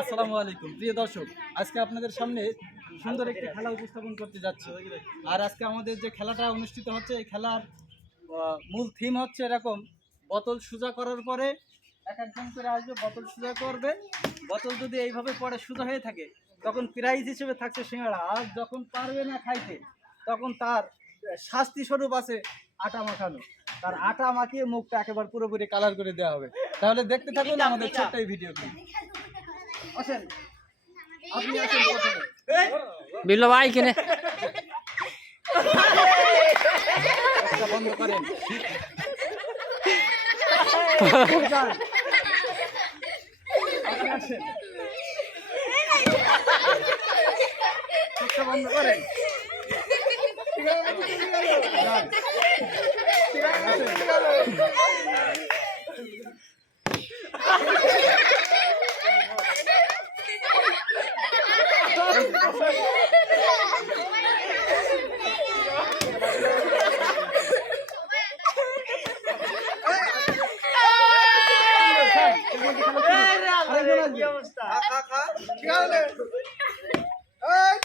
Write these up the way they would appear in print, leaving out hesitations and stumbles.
আসসালামু আলাইকুম প্রিয় দর্শক, আজকে আপনাদের সামনে সুন্দর একটি খেলা উপস্থাপন করতে যাচ্ছি। আর আজকে আমাদের যে খেলাটা অনুষ্ঠিত হচ্ছে, এই খেলার মূল থিম হচ্ছে এরকম: বোতল সোজা করার পরে এক একজন করে আসবে, বোতল সোজা করবে। বোতল যদি এইভাবে পরে সোজা হয়ে থাকে, তখন প্রাইজ হিসেবে থাকছে সিঙ্গাড়া। আর যখন পারবে না খাইতে, তখন তার শাস্তি স্বরূপ আছে আটা মাখানো। তার আটা মাখিয়ে মুখটা একেবারে পুরোপুরি কালার করে দেওয়া হবে। তাহলে দেখতে থাকুন আমাদের ছোট্ট এই ভিডিওটি। আসেন, আপনি আসেন প্রথমে। বিল্লো ভাই কেনে বন্ধ করেন। আপনি আসেন, বন্ধ করেন।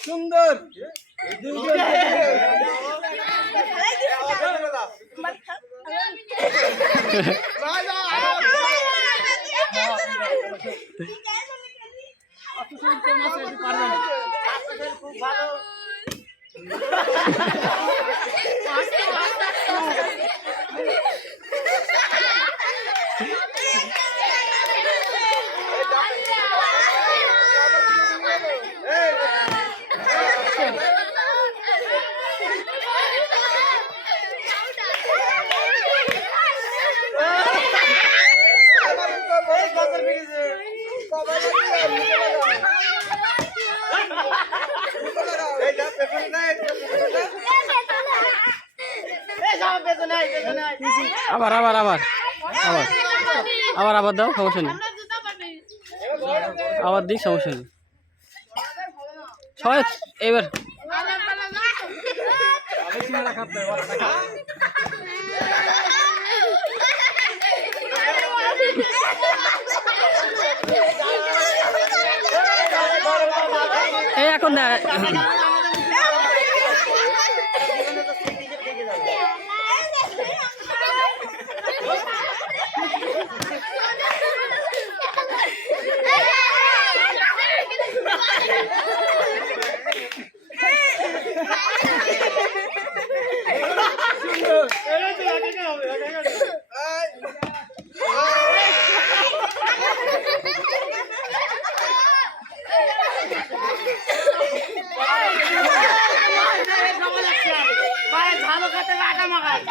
সুন্দর খুব ভালো। আবার আবার আবার আবার আবার আবার দাও, সমস্যা নেই। আবার দিই, সমস্যা নেই। সবাই এবার এখন ভালো খাতে আটা মাখায়।